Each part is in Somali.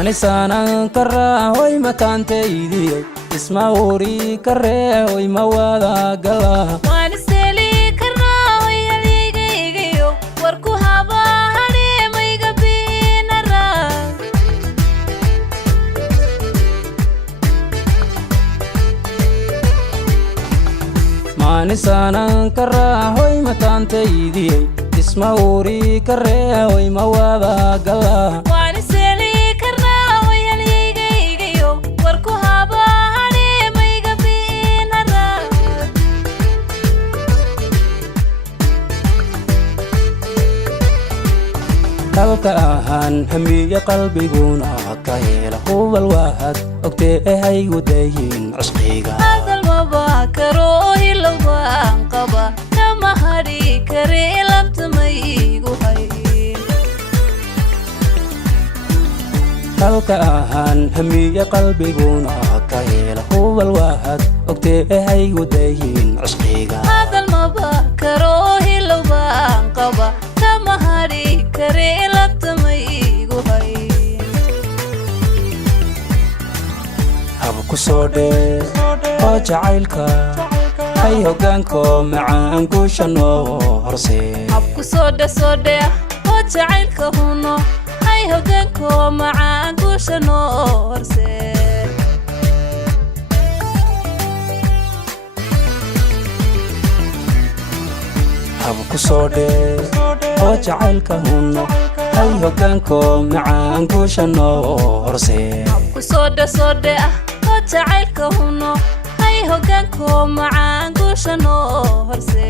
ماني سانا كرا هوي متان تيدي اسمع وري كرا هوي موادا قلا وان سلي كرا هوي يليغيغيو وركو هابا هري ميغبين را ماني سانا كرا هوي متان تيدي اسمع وري كرا هوي موادا قلا halka ahaan hamiya qalbiguna ka hela huwa alwaad ogtee hay gudayin cusqiga hadal ma baakaro hilowaan qaba kama hari kare labtamaygu hay halka ahaan hamiya qalbiguna ka hela huwa alwaad ogtee hay gudayin cusqiga hadal ma baakaro hilowaan qaba kama hari kare kusode oo jacaylka hay hogaanko macaan guushano horse kusode oo jacaylka huno hay hogaanko macaan guushano horse kusode oo jacaylka huno hay hogaanko macaan guushano horse kusode jacaylka huno hay hogaanko macaan guushano horse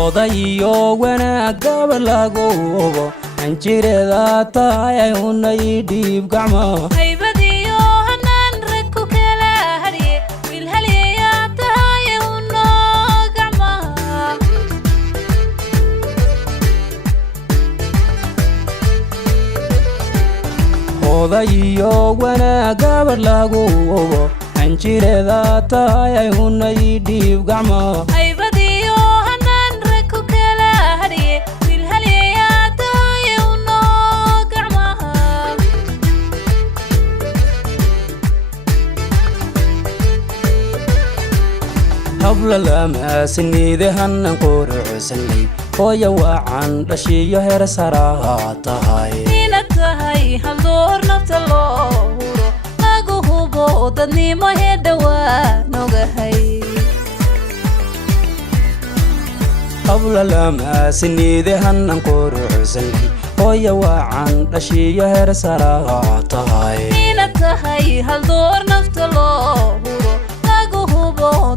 odayo wanaagaba lagu ogo anjirada tahay unay dhiib gacmo haybadiyo hanaan rag ku kala hariye wiil haliya tahay uno gacmaha odayo wanaagaba lagu ogo anjirada tahay unay dhiib gacmo habla lama sinide hanan quruxsanay hooyo wacan dhashiyo heer saraa tahay ina tahay haldoor nafta loo huro lagu hubo dadnimo hedawaa nogahay habla lama sinide hanan quruxsanay hooyo wacan dhashiyo heer saraa tahay ina tahay haldoor nafta loo huro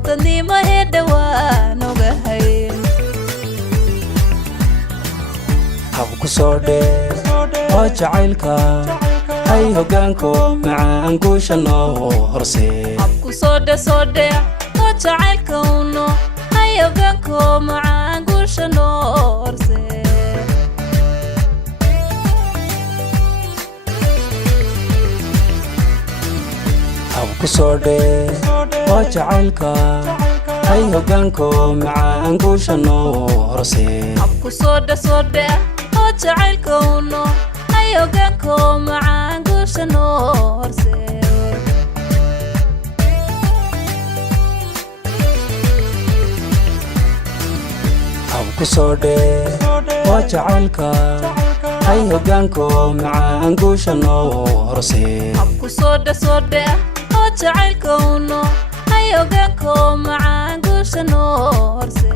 dadnimo hedawaa nogahay kusode oo jacaylka hay hogaanko macaan guushano horse kusode oo jacaylka uno hay hogaanko macaan guushano horse kusode oo jacaylka hay hogaanko macaan guushano horse kusode oo jacaylka uno hay hogaanko macaan guushano horse kusode oo jacaylka hay hogaanko macaan guushano horse kusode oo jacaylka uno hay hogaanko macaan guushano horse